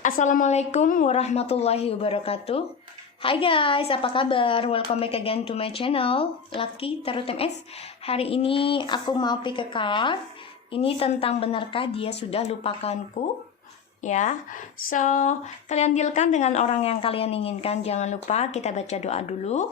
Assalamualaikum warahmatullahi wabarakatuh. Hai guys, apa kabar? Welcome back again to my channel Lucky Tarot MS. Hari ini aku mau pick a card. Ini tentang benarkah dia sudah lupakanku? Ya, so kalian dealkan dengan orang yang kalian inginkan. Jangan lupa kita baca doa dulu.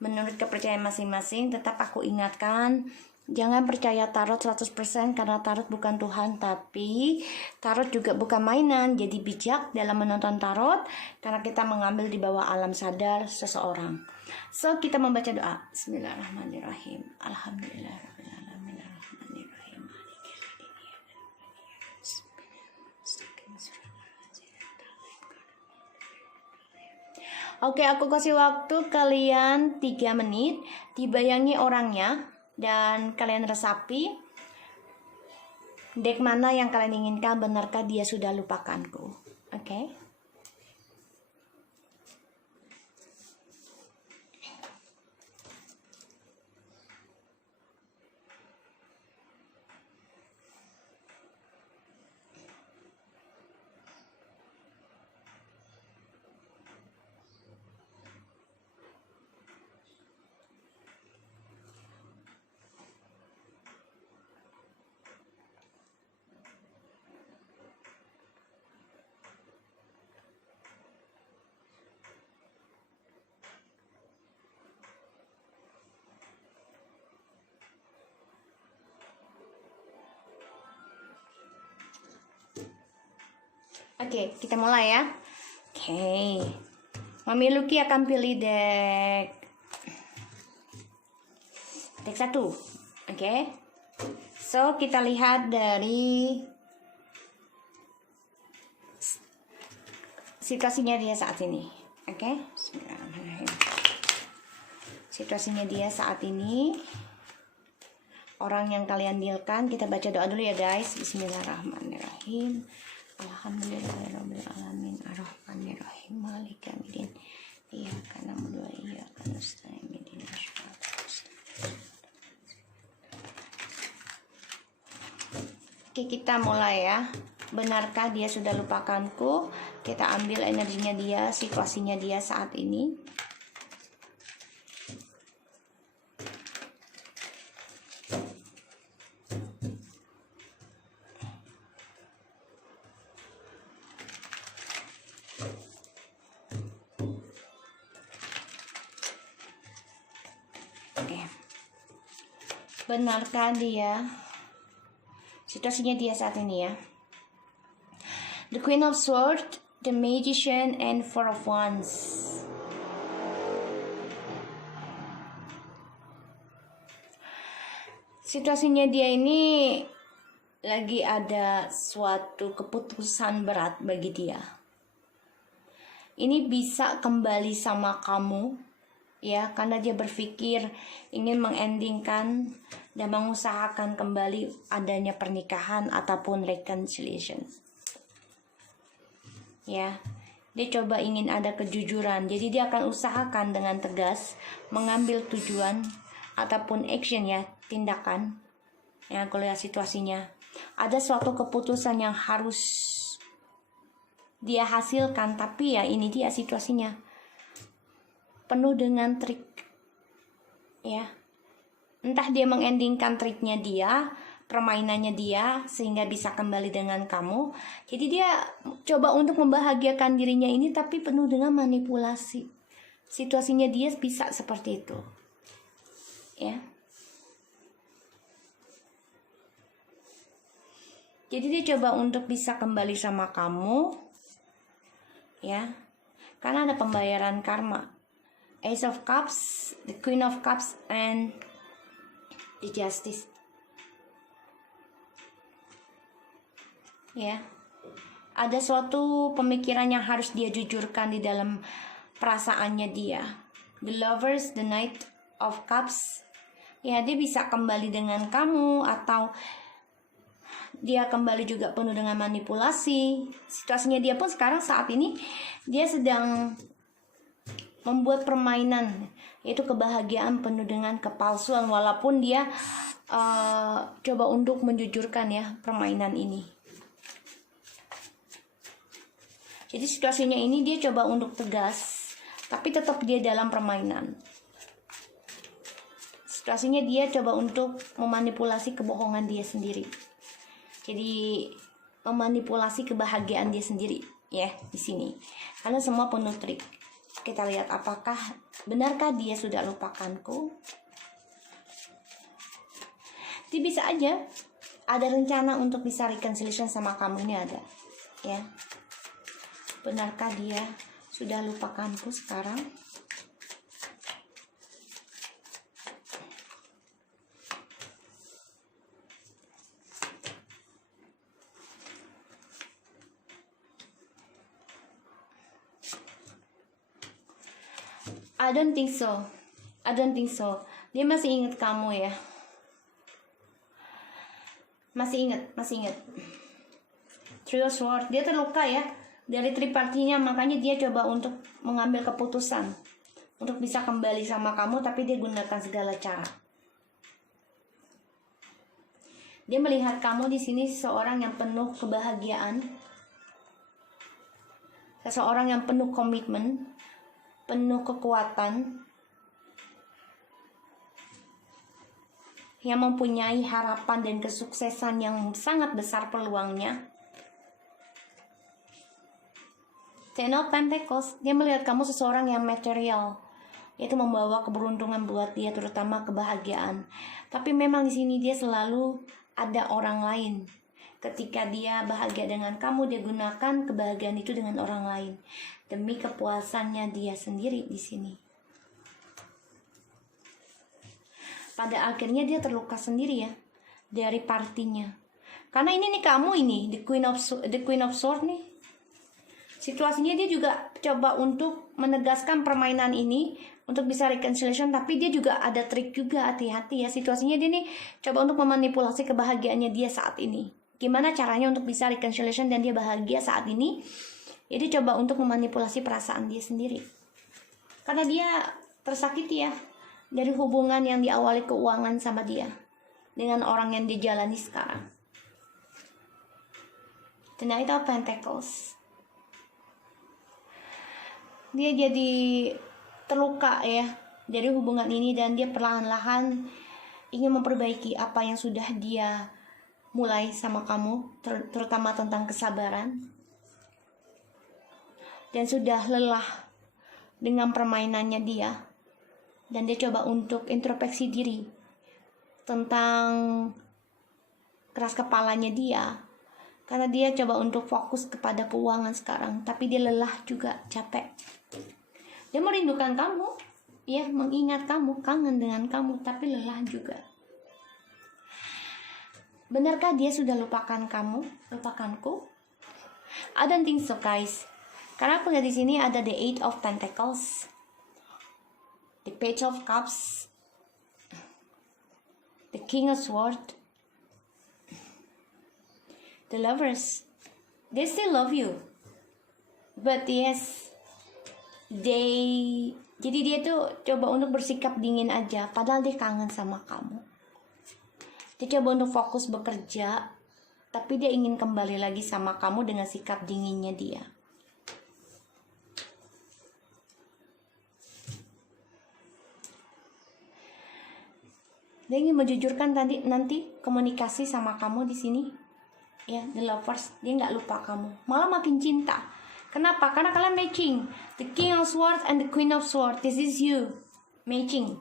Menurut kepercayaan masing-masing, tetap aku ingatkan, jangan percaya tarot 100% karena tarot bukan Tuhan, tapi tarot juga bukan mainan. Jadi bijak dalam menonton tarot karena kita mengambil di bawah alam sadar seseorang. So kita membaca doa. Bismillahirrahmanirrahim. Alhamdulillahirrahmanirrahim. Oke, aku kasih waktu kalian 3 menit. Dibayangi orangnya dan kalian resapi deck mana yang kalian inginkan. Benarkah dia sudah lupakanku? Oke. Oke, kita mulai ya. Oke. Mami Lucky akan pilih deck 1. Oke. So, kita lihat dari situasinya dia saat ini. Oke. Situasinya dia saat ini. Orang yang kalian dealkan, kita baca doa dulu ya guys. Bismillahirrahmanirrahim. Alhamdulillahirabbil alamin arrahmanirrahim maliki yaumiddin iyyaka na'budu wa iyyaka nasta'in ihdinas siratal mustaqim. Oke, kita mulai ya. Benarkah dia sudah lupakanku? Kita ambil energinya dia, situasinya dia saat ini. Benarkah dia situasinya dia saat ini ya? The Queen of Swords, the Magician, and Four of Wands. Situasinya dia ini lagi ada suatu keputusan berat bagi dia. Ini bisa kembali sama kamu ya, karena dia berpikir ingin mengendingkan dan mengusahakan kembali adanya pernikahan ataupun reconciliation. Ya, dia coba ingin ada kejujuran. Jadi dia akan usahakan dengan tegas mengambil tujuan ataupun action ya, tindakan. Ya, kalau lihat situasinya, ada suatu keputusan yang harus dia hasilkan, tapi ya ini dia situasinya. Penuh dengan trik. Ya. Entah dia mengendingkan triknya dia, permainannya dia sehingga bisa kembali dengan kamu. Jadi dia coba untuk membahagiakan dirinya ini tapi penuh dengan manipulasi. Situasinya dia bisa seperti itu. Ya. Jadi dia coba untuk bisa kembali sama kamu. Ya. Karena ada pembayaran karma. Ace of Cups, the Queen of Cups, and the Justice. Ya, ada suatu pemikiran yang harus dia jujurkan di dalam perasaannya dia. The Lovers, the Knight of Cups. Ya, dia bisa kembali dengan kamu atau dia kembali juga penuh dengan manipulasi. Situasinya dia pun sekarang saat ini dia sedang membuat permainan, yaitu kebahagiaan penuh dengan kepalsuan, walaupun dia coba untuk menjujurkan ya permainan ini. Jadi situasinya ini dia coba untuk tegas, tapi tetap dia dalam permainan. Situasinya dia coba untuk memanipulasi kebohongan dia sendiri. Jadi memanipulasi kebahagiaan dia sendiri ya di sini. Karena semua penuh trik. Kita lihat apakah benarkah dia sudah lupakanku? Dia bisa aja ada rencana untuk bisa reconciliation sama kamu, ini ada ya. Benarkah dia sudah lupakanku sekarang? I don't think so. Dia masih ingat kamu ya. Masih ingat. Three of Swords, dia terluka ya dari tripartinya, makanya dia coba untuk mengambil keputusan untuk bisa kembali sama kamu, tapi dia gunakan segala cara. Dia melihat kamu di sini seseorang yang penuh kebahagiaan, seseorang yang penuh komitmen, penuh kekuatan, yang mempunyai harapan dan kesuksesan yang sangat besar peluangnya. Ten of Pentacles, dia melihat kamu seseorang yang material, yaitu membawa keberuntungan buat dia, terutama kebahagiaan. Tapi memang di sini dia selalu ada orang lain. Ketika dia bahagia dengan kamu, dia gunakan kebahagiaan itu dengan orang lain demi kepuasannya dia sendiri di sini. Pada akhirnya dia terluka sendiri ya dari partinya. Karena ini nih kamu ini the Queen of Swords nih. Situasinya dia juga coba untuk menegaskan permainan ini untuk bisa reconciliation, tapi dia juga ada trik juga, hati-hati ya. Situasinya dia nih coba untuk memanipulasi kebahagiaannya dia saat ini. Gimana caranya untuk bisa reconciliation dan dia bahagia saat ini? Jadi coba untuk memanipulasi perasaan dia sendiri. Karena dia tersakiti ya dari hubungan yang diawali keuangan sama dia dengan orang yang dia jalani sekarang. The Knight of Pentacles. Dia jadi terluka ya dari hubungan ini, dan dia perlahan-lahan ingin memperbaiki apa yang sudah dia mulai sama kamu, terutama tentang kesabaran, dan sudah lelah dengan permainannya dia, dan dia coba untuk introspeksi diri tentang keras kepalanya dia, karena dia coba untuk fokus kepada keuangan sekarang, tapi dia lelah juga, capek. Dia merindukan kamu, ya, mengingat kamu, kangen dengan kamu, tapi lelah juga. Benarkah dia sudah lupakan kamu, lupakanku? I don't think so, guys. Karena aku lihat di sini ada the Eight of Pentacles, the Page of Cups, the King of Swords, the Lovers. They still love you, but yes, jadi dia tuh coba untuk bersikap dingin aja, padahal dia kangen sama kamu. Dia coba untuk fokus bekerja, tapi dia ingin kembali lagi sama kamu dengan sikap dinginnya dia. Dia ingin menjujurkan nanti komunikasi sama kamu di sini. Ya, the Lovers, dia nggak lupa kamu, malah makin cinta. Kenapa? Karena kalian matching. The King of Swords and the Queen of Swords. This is you. Matching.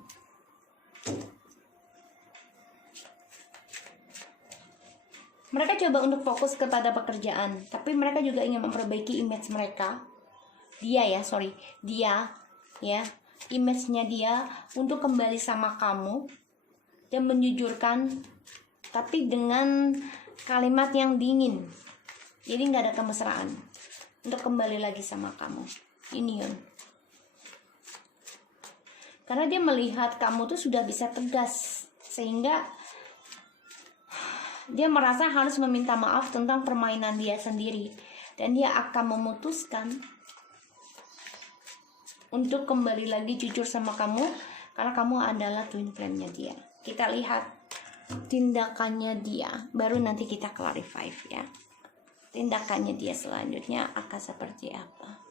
Mereka coba untuk fokus kepada pekerjaan, tapi mereka juga ingin memperbaiki image mereka. Dia, ya, image-nya dia untuk kembali sama kamu dan menjujurkan, tapi dengan kalimat yang dingin. Jadi nggak ada kemesraan untuk kembali lagi sama kamu. Union. Karena dia melihat kamu tuh sudah bisa tegas, sehingga dia merasa harus meminta maaf tentang permainan dia sendiri, dan dia akan memutuskan untuk kembali lagi jujur sama kamu, karena kamu adalah twin flame-nya dia. Kita lihat tindakannya dia, baru nanti kita clarify ya. tindakannya dia selanjutnya akan seperti apa.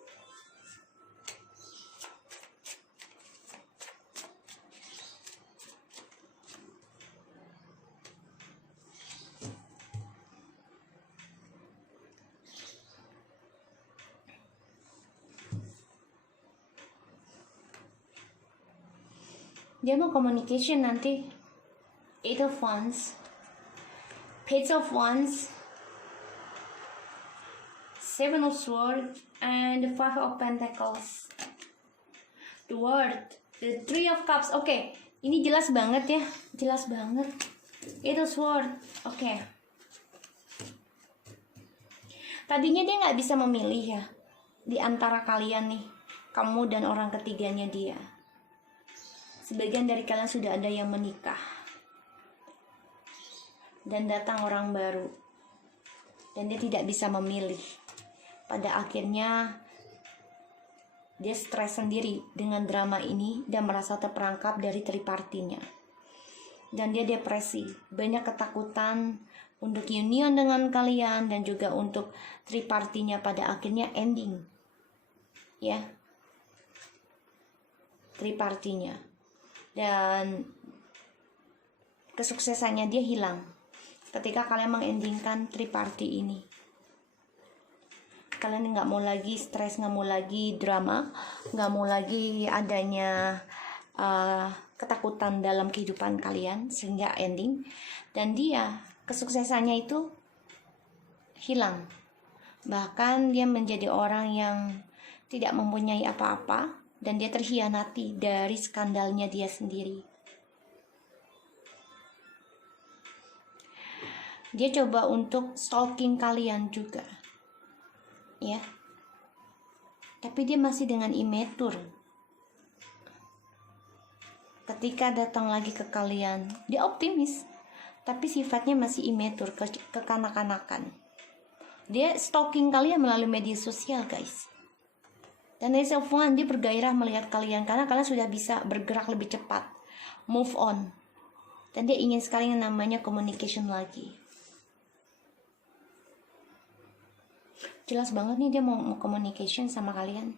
Dia mau communication nanti. Eight of Wands, Page of Wands, Seven of Swords, and the Five of Pentacles. The World, the Three of Cups. Oke, ini jelas banget ya, jelas banget. Eight of Swords. Oke. Tadinya dia nggak bisa memilih ya di antara kalian nih, kamu dan orang ketiganya dia. Sebagian dari kalian sudah ada yang menikah dan datang orang baru, dan dia tidak bisa memilih. Pada akhirnya dia stres sendiri dengan drama ini dan merasa terperangkap dari tripartinya, dan dia depresi, banyak ketakutan untuk union dengan kalian dan juga untuk tripartinya pada akhirnya ending ya, tripartinya, dan kesuksesannya dia hilang ketika kalian mengendingkan triparty ini. Kalian nggak mau lagi stres, nggak mau lagi drama, nggak mau lagi adanya ketakutan dalam kehidupan kalian sehingga ending, dan dia kesuksesannya itu hilang. Bahkan dia menjadi orang yang tidak mempunyai apa-apa dan dia terhianati dari skandalnya dia sendiri. Dia coba untuk stalking kalian juga, ya. Tapi dia masih dengan immature. Ketika datang lagi ke kalian, dia optimis, tapi sifatnya masih immature, kekanak-kanakan. Dia stalking kalian melalui media sosial, guys. Dan Ace of Wands, dia bergairah melihat kalian karena kalian sudah bisa bergerak lebih cepat, move on. Dan dia ingin sekali yang namanya communication lagi. Jelas banget nih dia mau communication sama kalian.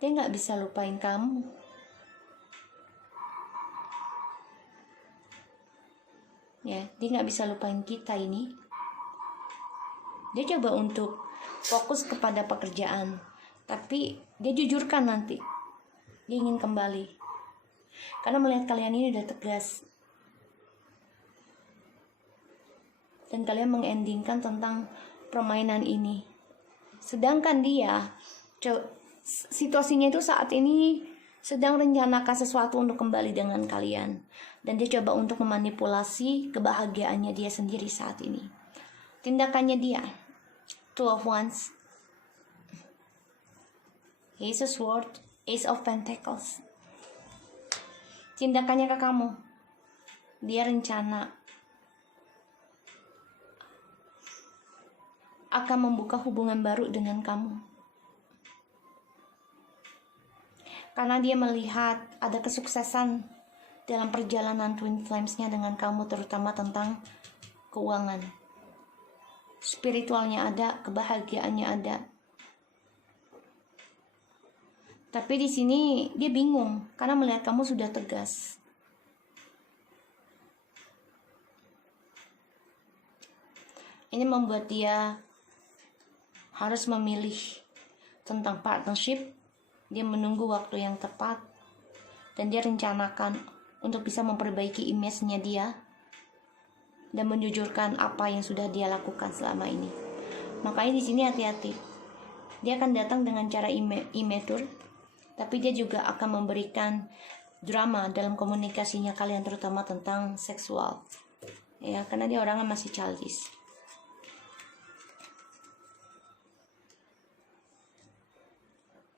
Dia nggak bisa lupain kamu. Ya, dia nggak bisa lupain kita ini. Dia coba untuk fokus kepada pekerjaan, tapi dia jujurkan nanti dia ingin kembali. Karena melihat kalian ini udah tegas. Dan kalian mengendingkan tentang permainan ini. Sedangkan dia, situasinya itu saat ini sedang rencanakan sesuatu untuk kembali dengan kalian. Dan dia coba untuk memanipulasi kebahagiaannya dia sendiri saat ini. Tindakannya dia, Two of Wands, Ace of Swords, Ace of Pentacles. Tindakannya ke kamu, dia rencana akan membuka hubungan baru dengan kamu. Karena dia melihat ada kesuksesan dalam perjalanan Twin Flames-nya dengan kamu, terutama tentang keuangan. Spiritualnya ada, kebahagiaannya ada. Tapi di sini dia bingung karena melihat kamu sudah tegas. Ini membuat dia harus memilih tentang partnership. Dia menunggu waktu yang tepat dan dia rencanakan untuk bisa memperbaiki image-nya dia dan menjujurkan apa yang sudah dia lakukan selama ini. Makanya di sini hati-hati. Dia akan datang dengan cara immature, tapi dia juga akan memberikan drama dalam komunikasinya kalian, terutama tentang seksual. Ya, karena dia orangnya masih childish.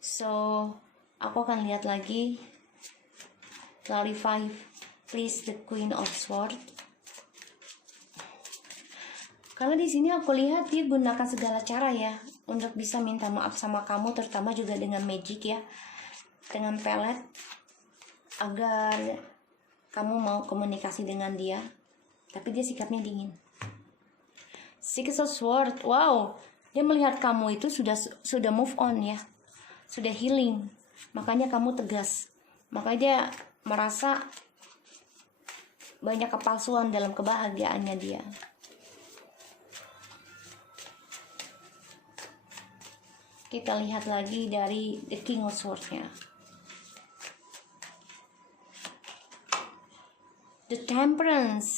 So, aku akan lihat lagi. Clarify, please, the Queen of Swords. Karena di sini aku lihat dia gunakan segala cara ya untuk bisa minta maaf sama kamu, terutama juga dengan magic ya, dengan pelet, agar kamu mau komunikasi dengan dia, tapi dia sikapnya dingin. Six of Swords, wow, dia melihat kamu itu sudah move on ya, sudah healing, makanya kamu tegas. Makanya dia merasa banyak kepalsuan dalam kebahagiaannya dia. Kita lihat lagi dari The King of Swords-nya. The Temperance,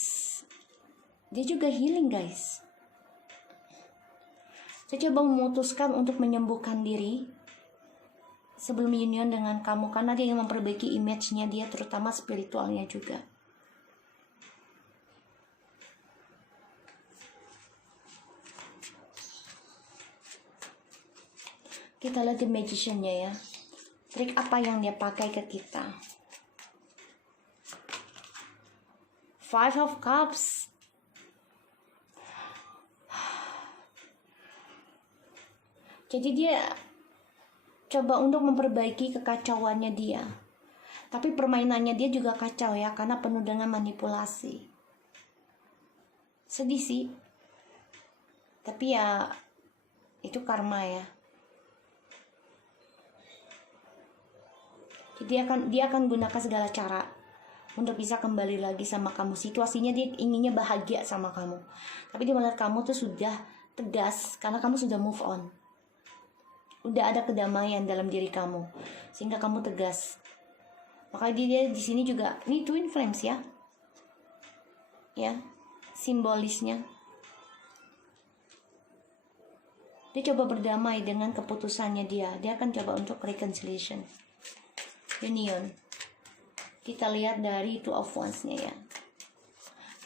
dia juga healing guys. Saya coba memutuskan untuk menyembuhkan diri sebelum union dengan kamu, karena dia ingin memperbaiki image-nya dia, terutama spiritualnya juga. Kita lihat The Magician-nya ya. Trik apa yang dia pakai ke kita. Five of Cups. Jadi dia coba untuk memperbaiki kekacauannya dia. Tapi permainannya dia juga kacau ya, karena penuh dengan manipulasi. Sedih sih. Tapi ya itu karma ya. Jadi dia akan gunakan segala cara untuk bisa kembali lagi sama kamu. Situasinya dia inginnya bahagia sama kamu, tapi dia melihat kamu tuh sudah tegas karena kamu sudah move on. Udah ada kedamaian dalam diri kamu, sehingga kamu tegas. Makanya dia di sini juga, ini twin flames ya. Ya, simbolisnya. Dia coba berdamai dengan keputusannya dia. Dia akan coba untuk reconciliation. Union. Kita lihat dari Two of Wands-nya ya.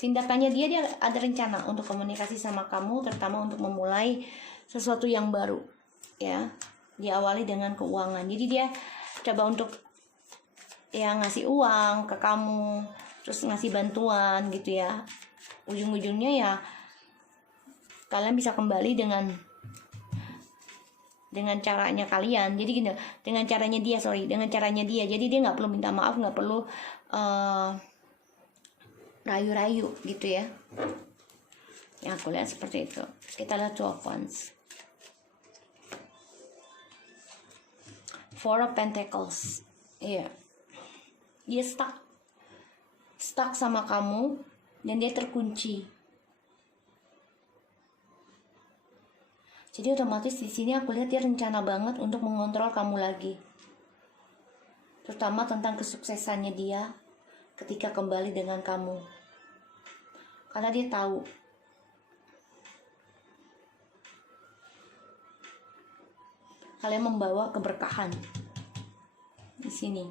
Tindakannya dia ada rencana untuk komunikasi sama kamu, terutama untuk memulai sesuatu yang baru ya. Diawali dengan keuangan. Jadi dia coba untuk ya ngasih uang ke kamu, terus ngasih bantuan gitu ya. Ujung-ujungnya ya kalian bisa kembali dengan caranya kalian. Jadi gini, dengan caranya dia. Jadi dia nggak perlu minta maaf, nggak perlu rayu-rayu gitu ya. Yang aku lihat seperti itu. Kita lihat Two of Wands. Four of Pentacles. Iya. Dia stuck sama kamu dan dia terkunci. Jadi otomatis di sini aku lihat dia rencana banget untuk mengontrol kamu lagi. Terutama tentang kesuksesannya dia ketika kembali dengan kamu. Karena dia tahu kalian membawa keberkahan di sini.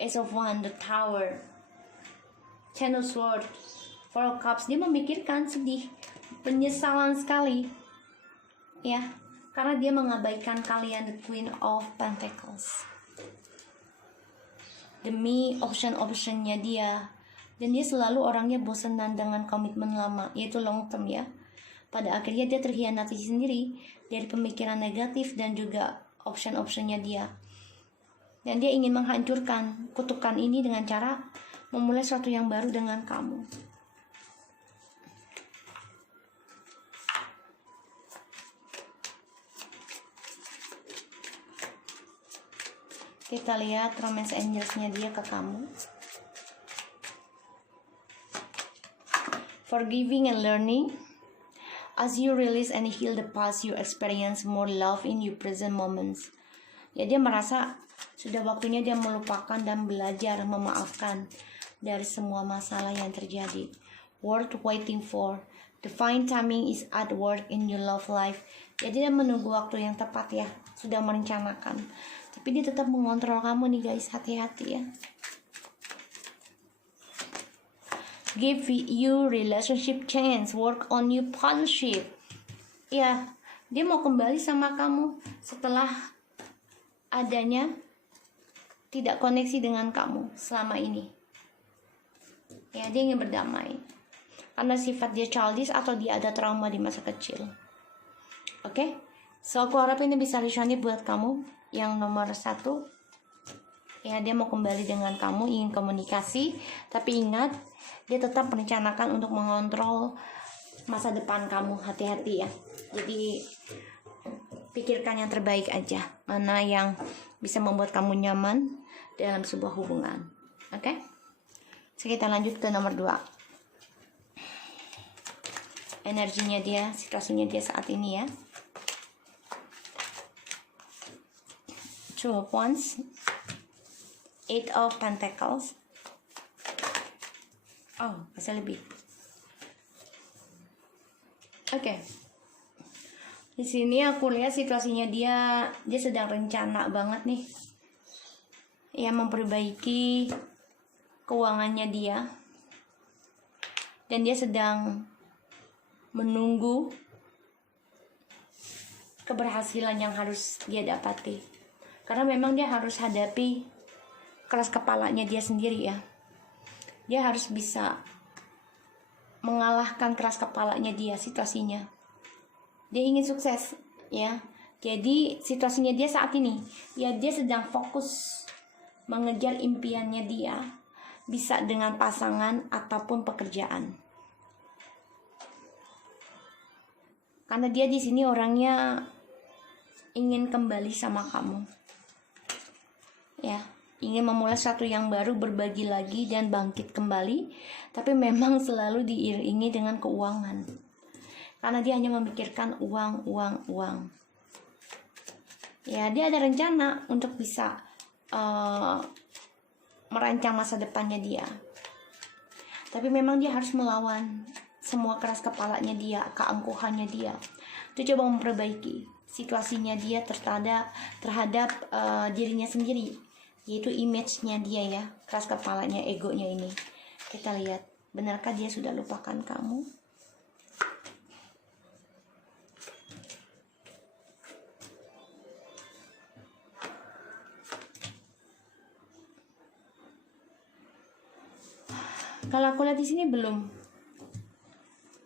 Ace of Wands, the Tower, Ten of Swords, Four of Cups. Dia memikirkan, sedih, penyesalan sekali ya, karena dia mengabaikan kalian. The Queen of Pentacles demi option-optionnya dia, dan dia selalu orangnya bosenan dengan komitmen lama, yaitu long term ya. Pada akhirnya dia terhianati sendiri dari pemikiran negatif dan juga option-optionnya dia, dan dia ingin menghancurkan kutukan ini dengan cara memulai sesuatu yang baru dengan kamu. Kita lihat romance angels-nya dia ke kamu. Forgiving and learning. As you release and heal the past, you experience more love in your present moments. Ya, dia merasa sudah waktunya dia melupakan dan belajar memaafkan dari semua masalah yang terjadi. Worth waiting for. Divine timing is at work in your love life. Jadi dia menunggu waktu yang tepat ya, sudah merencanakan. Tapi dia tetap mengontrol kamu nih guys, hati-hati ya. Give you relationship chance, work on your partnership. Ya, dia mau kembali sama kamu setelah adanya tidak koneksi dengan kamu selama ini. Ya, dia ingin berdamai. Karena sifat dia childish atau dia ada trauma di masa kecil. Oke? So, aku harap ini bisa resonate buat kamu yang nomor 1 Ya, dia mau kembali dengan kamu, ingin komunikasi, tapi ingat, dia tetap merencanakan untuk mengontrol masa depan kamu. Hati-hati ya. Jadi pikirkan yang terbaik aja, mana yang bisa membuat kamu nyaman dalam sebuah hubungan. Oke? So, kita lanjut ke nomor 2. Energinya dia, situasinya dia saat ini ya. Two of Wands, Eight of Pentacles. Oh, masih lebih. Oke. Di sini aku lihat situasinya dia sedang rencana banget nih. Ya, memperbaiki keuangannya dia. Dan dia sedang menunggu keberhasilan yang harus dia dapati. Karena memang dia harus hadapi keras kepalanya dia sendiri ya. Dia harus bisa mengalahkan keras kepalanya dia, situasinya. Dia ingin sukses ya. Jadi situasinya dia saat ini ya, dia sedang fokus mengejar impiannya dia, bisa dengan pasangan ataupun pekerjaan. Karena dia di sini orangnya ingin kembali sama kamu. Ya, ingin memulai sesuatu yang baru, berbagi lagi dan bangkit kembali, tapi memang selalu diiringi dengan keuangan. Karena dia hanya memikirkan uang. Ya, dia ada rencana untuk bisa merancang masa depannya dia. Tapi memang dia harus melawan semua keras kepalanya dia, keangkuhannya dia. Itu coba memperbaiki situasinya dia terhadap dirinya sendiri, yaitu image-nya dia ya, keras kepalanya, egonya ini. Kita lihat, benarkah dia sudah lupakan kamu? Kalau aku lihat di sini belum.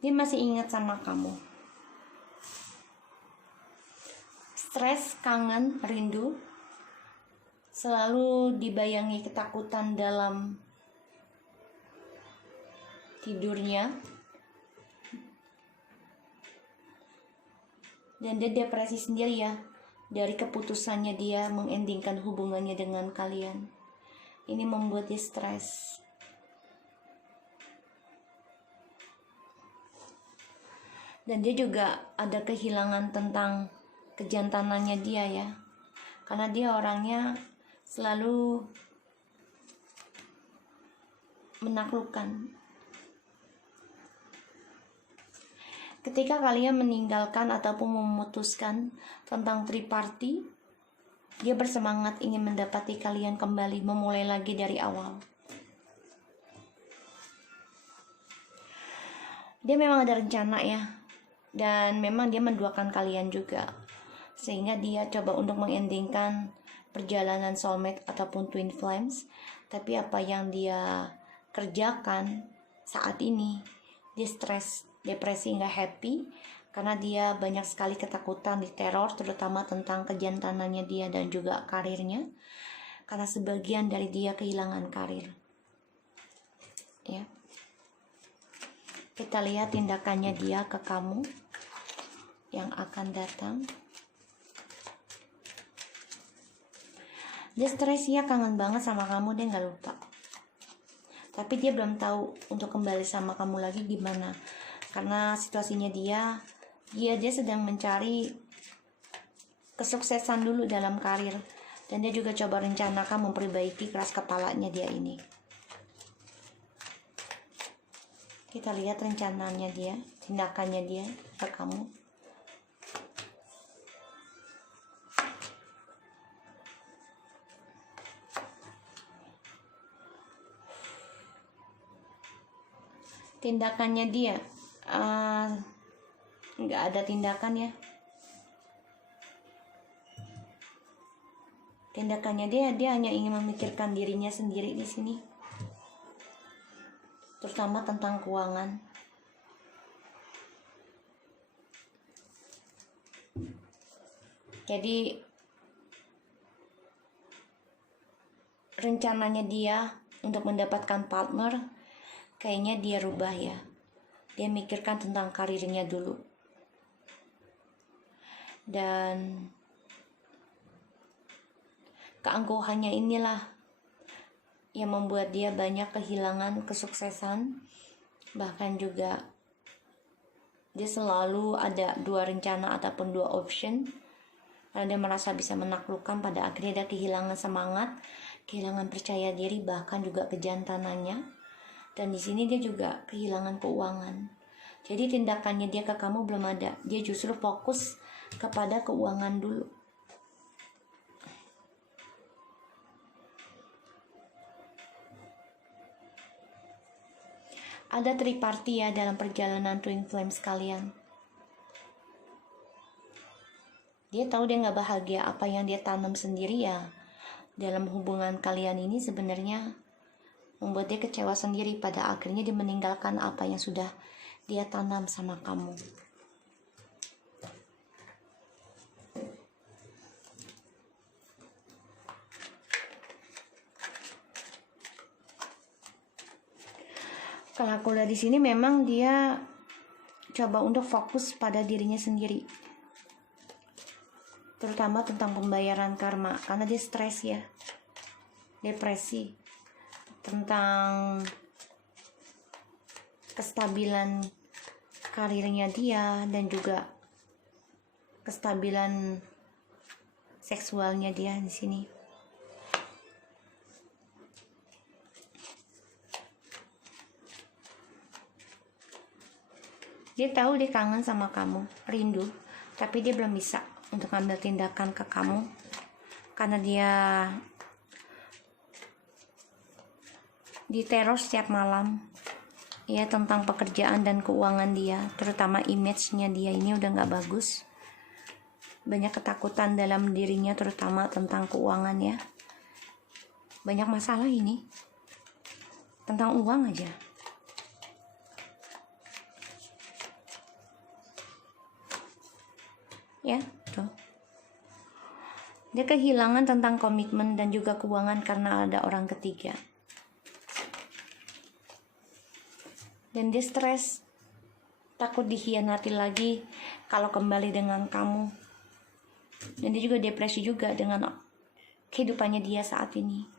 Dia masih ingat sama kamu. Stres, kangen, rindu. Selalu dibayangi ketakutan dalam tidurnya. Dan dia depresi sendiri ya, dari keputusannya dia mengendingkan hubungannya dengan kalian. Ini membuat dia stres. Dan dia juga ada kehilangan tentang kejantanannya dia ya. Karena dia orangnya selalu menaklukkan. Ketika kalian meninggalkan ataupun memutuskan tentang triparty, dia bersemangat ingin mendapati kalian kembali, memulai lagi dari awal. Dia memang ada rencana ya, dan memang dia menduakan kalian juga, sehingga dia coba untuk mengendingkan perjalanan soulmate ataupun twin flames. Tapi apa yang dia kerjakan saat ini, dia stres, depresi, nggak happy, karena dia banyak sekali ketakutan, diteror, terutama tentang kejantanannya dia dan juga karirnya, karena sebagian dari dia kehilangan karir ya. Kita lihat tindakannya dia ke kamu yang akan datang. Dia stres ya, kangen banget sama kamu, dia nggak lupa. Tapi dia belum tahu untuk kembali sama kamu lagi gimana. Karena situasinya dia sedang mencari kesuksesan dulu dalam karir. Dan dia juga coba rencanakan memperbaiki keras kepalanya dia ini. Kita lihat rencananya dia, tindakannya dia ke kamu. Tindakannya dia nggak ada tindakan ya. Tindakannya dia hanya ingin memikirkan dirinya sendiri di sini, terutama tentang keuangan. Jadi rencananya dia untuk mendapatkan partner, kayaknya dia rubah ya. Dia mikirkan tentang karirnya dulu. Dan keangkuhannya inilah yang membuat dia banyak kehilangan kesuksesan. Bahkan juga dia selalu ada 2 rencana ataupun 2 option, karena dia merasa bisa menaklukkan. Pada akhirnya dia kehilangan semangat, kehilangan percaya diri, bahkan juga kejantanannya. Dan di sini dia juga kehilangan keuangan. Jadi tindakannya dia ke kamu belum ada, dia justru fokus kepada keuangan dulu. Ada triparty ya dalam perjalanan twin flames kalian. Dia tahu dia gak bahagia, apa yang dia tanam sendiri ya dalam hubungan kalian ini sebenarnya membuat dia kecewa sendiri. Pada akhirnya dia meninggalkan apa yang sudah dia tanam sama kamu. Kalau aku lihat di sini memang dia coba untuk fokus pada dirinya sendiri, terutama tentang pembayaran karma, karena dia stres ya, depresi, tentang kestabilan karirnya dia dan juga kestabilan seksualnya dia di sini. Dia tahu dia kangen sama kamu, rindu, tapi dia belum bisa untuk ambil tindakan ke kamu karena dia diteror setiap malam ya, tentang pekerjaan dan keuangan dia, terutama image-nya dia ini udah gak bagus. Banyak ketakutan dalam dirinya, terutama tentang keuangan ya. Banyak masalah ini tentang uang aja. Ya, tuh. Dia kehilangan tentang komitmen dan juga keuangan karena ada orang ketiga. Dan dia stres, takut dikhianati lagi kalau kembali dengan kamu. Dan dia juga depresi juga dengan kehidupannya dia saat ini.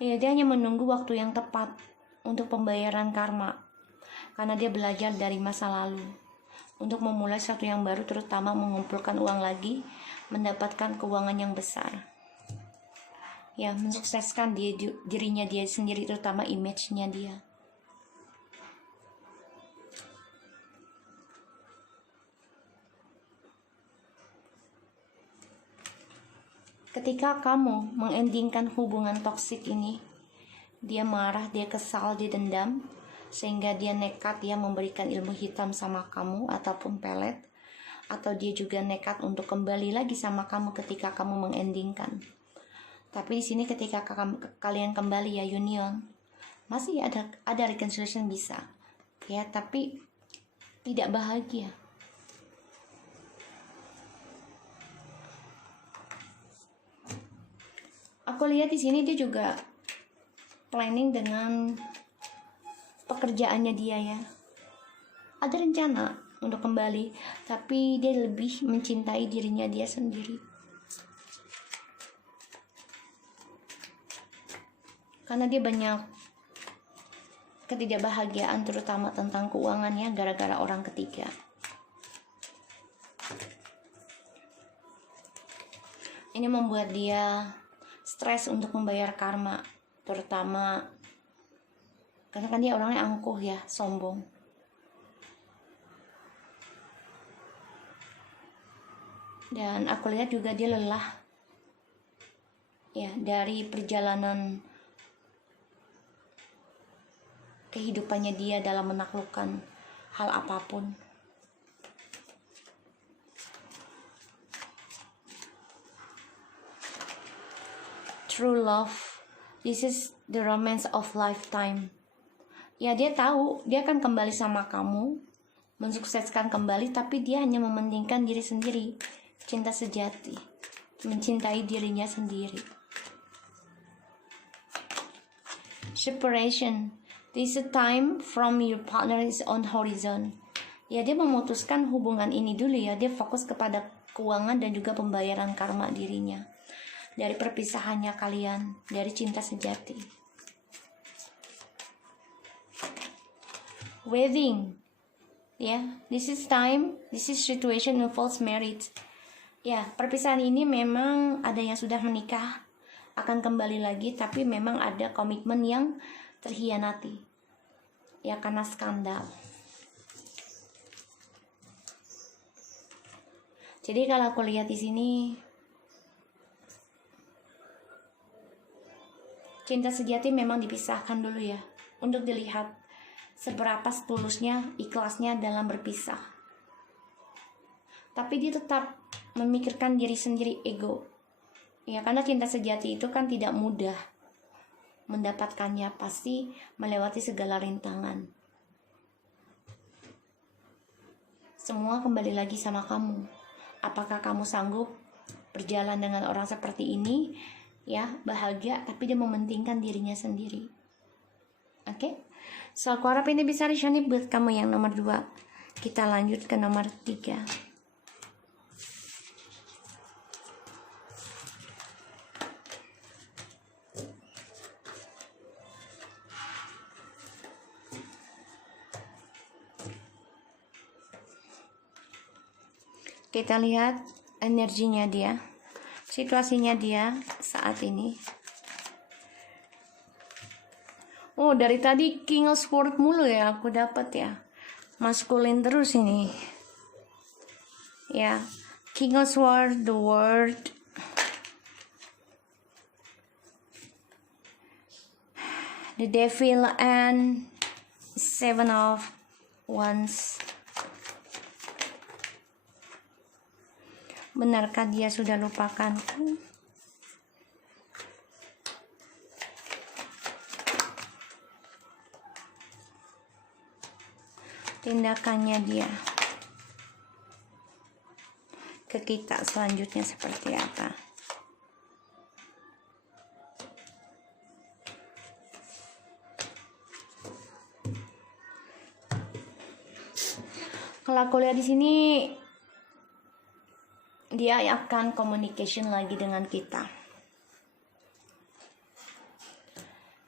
Ya, dia hanya menunggu waktu yang tepat untuk pembayaran karma, karena dia belajar dari masa lalu untuk memulai sesuatu yang baru, terutama mengumpulkan uang lagi, mendapatkan keuangan yang besar ya, mensukseskan dirinya dia sendiri, terutama image-nya dia. Ketika kamu mengendingkan hubungan toksik ini, dia marah, dia kesal, dia dendam, sehingga dia nekat ya memberikan ilmu hitam sama kamu ataupun pelet, atau dia juga nekat untuk kembali lagi sama kamu ketika kamu mengendingkan. Tapi di sini ketika kalian kembali ya union, masih ada reconciliation bisa ya, tapi tidak bahagia. Aku lihat di sini dia juga planning dengan pekerjaannya dia ya. Ada rencana untuk kembali, tapi dia lebih mencintai dirinya dia sendiri. Karena dia banyak ketidakbahagiaan, terutama tentang keuangannya gara-gara orang ketiga. Ini membuat dia stres untuk membayar karma, terutama karena kan dia orangnya angkuh ya, sombong. Dan aku lihat juga dia lelah ya dari perjalanan kehidupannya dia dalam menaklukkan hal apapun. True love, this is the romance of lifetime. Ya, dia tahu dia akan kembali sama kamu mensukseskan kembali, tapi dia hanya mementingkan diri sendiri. Cinta sejati, mencintai dirinya sendiri. Separation, this is a time from your partner is on horizon. Ya, dia memutuskan hubungan ini dulu ya. Dia fokus kepada keuangan dan juga pembayaran karma dirinya dari perpisahannya kalian, dari cinta sejati. Wedding, ya, this is time, this is situation involves marriage. Ya, perpisahan ini memang ada yang sudah menikah, akan kembali lagi, tapi memang ada komitmen yang terhianati. Ya, karena skandal. Jadi kalau aku lihat di sini, cinta sejati memang dipisahkan dulu ya, untuk dilihat seberapa tulusnya, ikhlasnya dalam berpisah. Tapi dia tetap memikirkan diri sendiri, ego. Ya, karena cinta sejati itu kan tidak mudah mendapatkannya, pasti melewati segala rintangan. Semua kembali lagi sama kamu. Apakah kamu sanggup berjalan dengan orang seperti ini? Ya, bahagia, tapi dia mementingkan dirinya sendiri. Oke? So, aku harap ini bisa resonate buat kamu yang nomor 2. Kita lanjut ke nomor 3. Kita lihat energinya dia, situasinya dia saat ini. Oh, dari tadi King of Swords mulu ya aku dapat ya. Maskulin terus ini. Ya, King of Swords, the World. The Devil and Seven of Wands. Benarkah dia sudah lupakanku? Tindakannya dia ke kita selanjutnya seperti apa? Kalau aku lihat di sini, dia akan communication lagi dengan kita.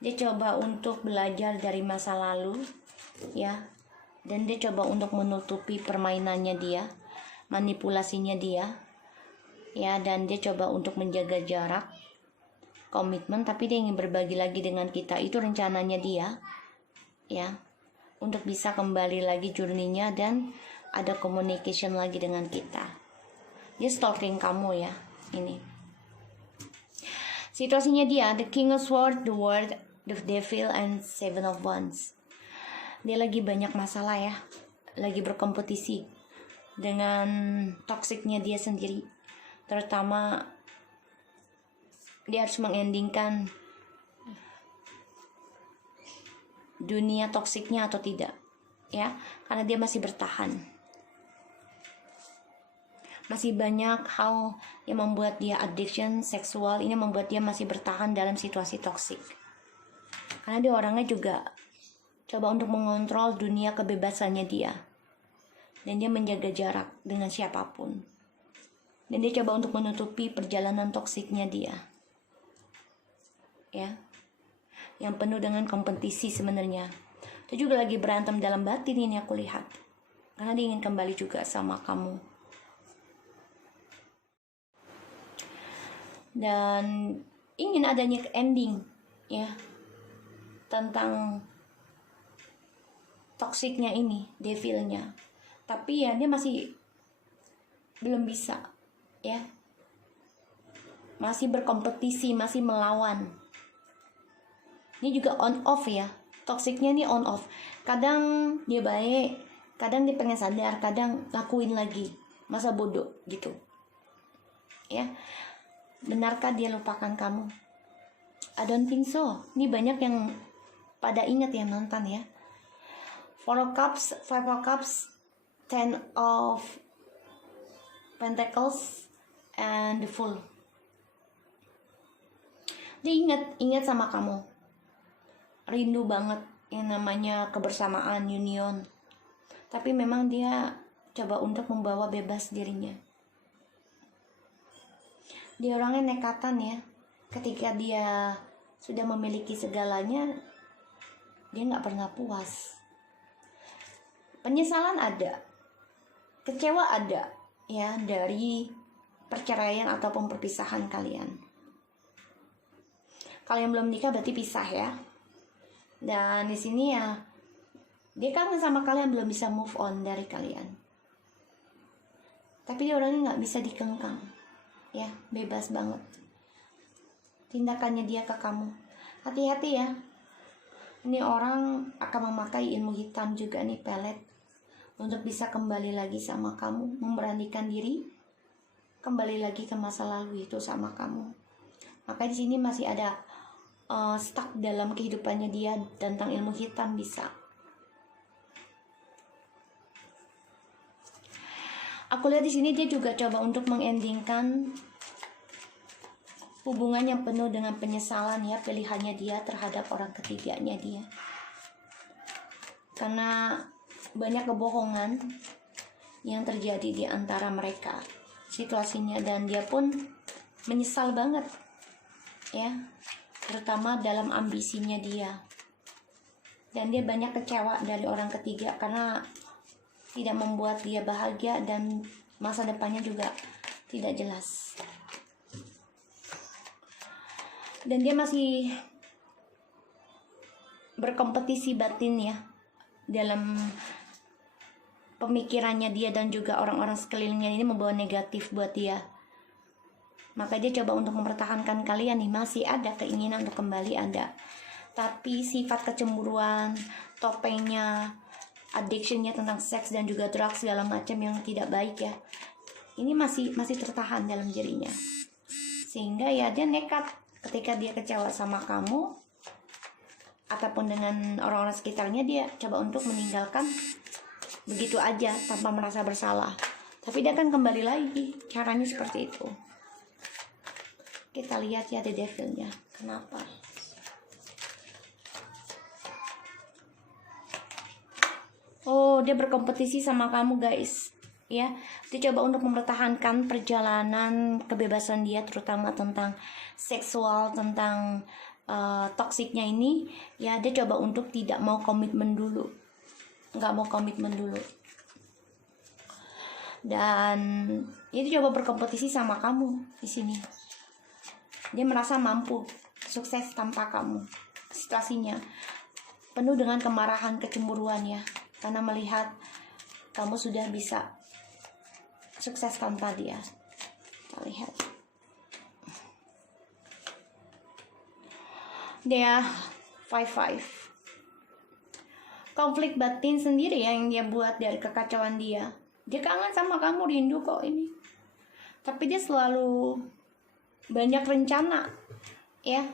Dia coba untuk belajar dari masa lalu, ya. Dan dia coba untuk menutupi permainannya dia, manipulasinya dia, ya. Dan dia coba untuk menjaga jarak, komitmen, tapi dia ingin berbagi lagi dengan kita. Itu rencananya dia, ya, untuk bisa kembali lagi journey-nya dan ada communication lagi dengan kita. Dia stalking kamu ya, ini. Situasinya dia, the King of Swords, the World, the Devil, and Seven of Wands. Dia lagi banyak masalah ya, lagi berkompetisi dengan toksiknya dia sendiri. Terutama dia harus mengendingkan dunia toksiknya atau tidak, ya, karena dia masih bertahan. Masih banyak hal yang membuat dia addiction seksual, ini membuat dia masih bertahan dalam situasi toksik. Karena dia orangnya juga coba untuk mengontrol dunia kebebasannya dia. Dan dia menjaga jarak dengan siapapun. Dan dia coba untuk menutupi perjalanan toksiknya dia. Ya. Yang penuh dengan kompetisi sebenarnya. Itu juga lagi berantem dalam batin ini aku lihat. Karena dia ingin kembali juga sama kamu. Dan ingin adanya ending, ya. Tentang toksiknya ini, devilnya. Tapi ya dia masih belum bisa, ya. Masih berkompetisi, masih melawan. Ini juga on off ya. Toksiknya ini on off. Kadang dia baik, kadang dia pengen sadar, kadang lakuin lagi. Masa bodoh gitu. Ya. Benarkah dia lupakan kamu? I don't think so. Ini banyak yang pada ingat ya nonton ya. Four of Cups, Five of Cups, Ten of Pentacles and the Fool. Dia ingat sama kamu, rindu banget yang namanya kebersamaan, union. Tapi memang dia coba untuk membawa bebas dirinya. Dia orangnya nekatan ya. Ketika dia sudah memiliki segalanya, dia nggak pernah puas. Penyesalan ada, kecewa ada ya dari perceraian ataupun perpisahan kalian. Kalau yang belum nikah berarti pisah ya. Dan di sini ya dia kangen sama kalian, belum bisa move on dari kalian. Tapi dia orangnya nggak bisa dikengkang, ya bebas banget. Tindakannya dia ke kamu, hati-hati ya. Ini orang akan memakai ilmu hitam juga nih, pelet, untuk bisa kembali lagi sama kamu, memberanikan diri kembali lagi ke masa lalu itu sama kamu. Maka di sini masih ada stuck dalam kehidupannya dia tentang ilmu hitam bisa. Aku lihat di sini dia juga coba untuk mengendingkan hubungan yang penuh dengan penyesalan ya, pilihannya dia terhadap orang ketiganya dia. Karena banyak kebohongan yang terjadi di antara mereka situasinya, dan dia pun menyesal banget ya, terutama dalam ambisinya dia. Dan dia banyak kecewa dari orang ketiga karena tidak membuat dia bahagia dan masa depannya juga tidak jelas. Dan dia masih berkompetisi batin ya dalam pemikirannya dia, dan juga orang-orang sekelilingnya ini membawa negatif buat dia. Maka dia coba untuk mempertahankan kalian nih, masih ada keinginan untuk kembali ada. Tapi sifat kecemburuan, topengnya, addictionnya tentang seks dan juga drugs segala macam yang tidak baik ya, ini masih tertahan dalam dirinya. Sehingga ya dia nekat ketika dia kecewa sama kamu ataupun dengan orang-orang sekitarnya, dia coba untuk meninggalkan begitu aja tanpa merasa bersalah. Tapi dia akan kembali lagi, caranya seperti itu. Kita lihat ya The Devil-nya, kenapa? Oh, dia berkompetisi sama kamu guys ya. Dia coba untuk mempertahankan perjalanan kebebasan dia, terutama tentang seksual, tentang toksiknya ini ya. Dia coba untuk tidak mau komitmen dulu, nggak mau komitmen dulu. Dan dia coba berkompetisi sama kamu di sini. Dia merasa mampu sukses tanpa kamu. Situasinya penuh dengan kemarahan, kecemburuan ya, karena melihat kamu sudah bisa sukses tanpa dia. Kita lihat. Dia 5-5. Konflik batin sendiri ya yang dia buat dari kekacauan dia. Dia kangen sama kamu, rindu kok ini. Tapi dia selalu banyak rencana ya.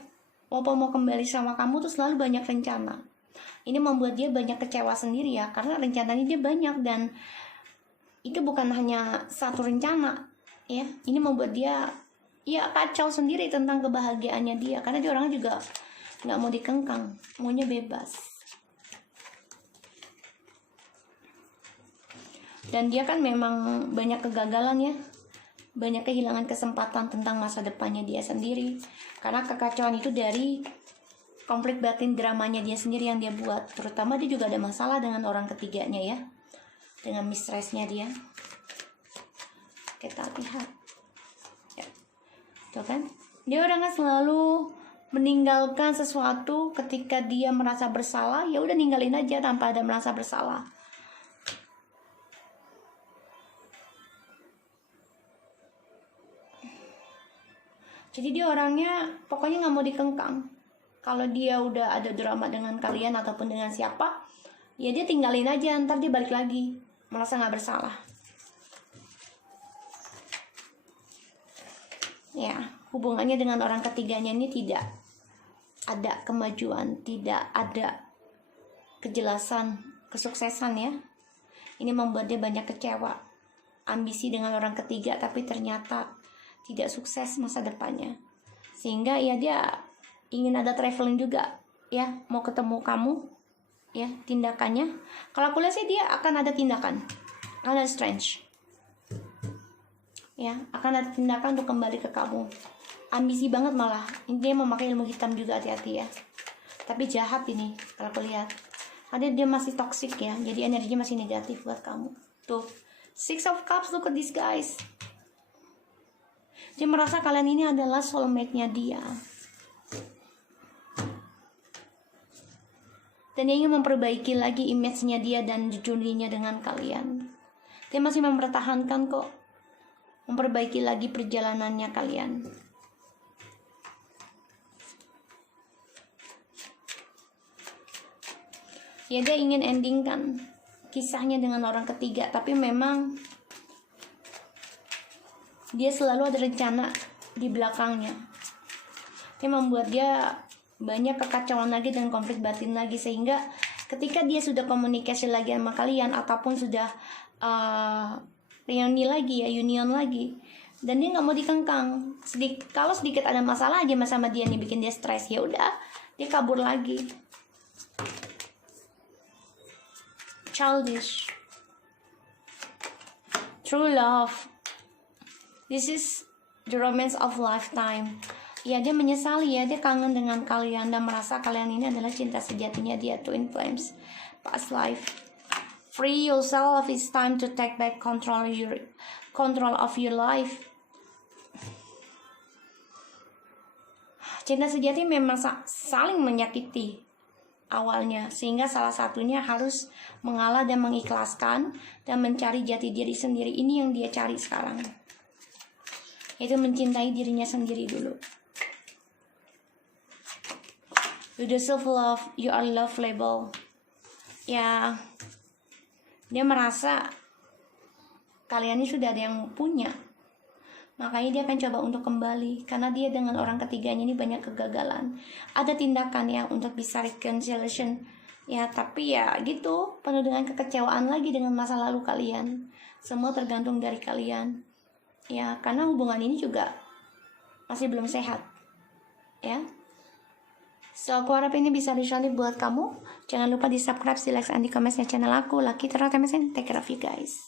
Walaupun mau kembali sama kamu tuh selalu banyak rencana. Ini membuat dia banyak kecewa sendiri ya, karena rencananya dia banyak dan itu bukan hanya satu rencana ya. Ini membuat dia ya kacau sendiri tentang kebahagiaannya dia, karena dia orangnya juga nggak mau dikengkang, maunya bebas. Dan dia kan memang banyak kegagalan ya, banyak kehilangan kesempatan tentang masa depannya dia sendiri, karena kekacauan itu dari konflik batin dramanya dia sendiri yang dia buat. Terutama dia juga ada masalah dengan orang ketiganya ya, dengan mistressnya dia. Kita lihat ya, tuh kan, dia orangnya selalu meninggalkan sesuatu ketika dia merasa bersalah. Ya udah ninggalin aja tanpa ada merasa bersalah. Jadi dia orangnya pokoknya nggak mau dikengkang. Kalau dia udah ada drama dengan kalian ataupun dengan siapa, ya dia tinggalin aja, ntar dia balik lagi merasa nggak bersalah. Ya, hubungannya dengan orang ketiganya ini tidak ada kemajuan, tidak ada kejelasan, kesuksesan ya. Ini membuat dia banyak kecewa, ambisi dengan orang ketiga, tapi ternyata tidak sukses masa depannya. Sehingga ya dia ingin ada traveling juga, ya, mau ketemu kamu, ya, tindakannya. Kalau aku lihat sih dia akan ada tindakan, akan ada strange, ya, akan ada tindakan untuk kembali ke kamu. Ambisi banget malah, intinya memakai ilmu hitam juga, hati-hati ya. Tapi jahat ini kalau aku lihat. Ada dia masih toxic ya, jadi energinya masih negatif buat kamu. Tuh, Six of Cups, look at this guys. Dia merasa kalian ini adalah soulmate-nya dia. Dan dia ingin memperbaiki lagi image-nya dia dan journey-nya dengan kalian. Dia masih mempertahankan kok, memperbaiki lagi perjalanannya kalian. Ya dia ingin endingkan kisahnya dengan orang ketiga, tapi memang dia selalu ada rencana di belakangnya. Dia membuat dia banyak kekacauan lagi dan konflik batin lagi, sehingga ketika dia sudah komunikasi lagi sama kalian ataupun sudah reuni lagi ya, union lagi, dan dia nggak mau dikengkang. Kalau sedikit ada masalah aja sama dia nih bikin dia stres, ya udah dia kabur lagi. Childish. True love. This is the romance of lifetime. Ya dia menyesali ya, dia kangen dengan kalian dan merasa kalian ini adalah cinta sejatinya dia. Twin flames, past life. Free yourself, it's time to take back control of your life. Cinta sejati memang saling menyakiti awalnya, sehingga salah satunya harus mengalah dan mengikhlaskan dan mencari jati diri sendiri. Ini yang dia cari sekarang, yaitu mencintai dirinya sendiri dulu. With the self love, you are lovable. Ya, dia merasa kalian ini sudah ada yang punya, makanya dia akan coba untuk kembali, karena dia dengan orang ketiganya ini banyak kegagalan. Ada tindakan ya untuk bisa reconciliation ya, tapi ya gitu, penuh dengan kekecewaan lagi dengan masa lalu kalian. Semua tergantung dari kalian ya, karena hubungan ini juga masih belum sehat ya. So aku harap ini bisa resonate buat kamu. Jangan lupa di subscribe, di like, dan di komen channel aku, Lucky Tarot MSN. Take care of you guys.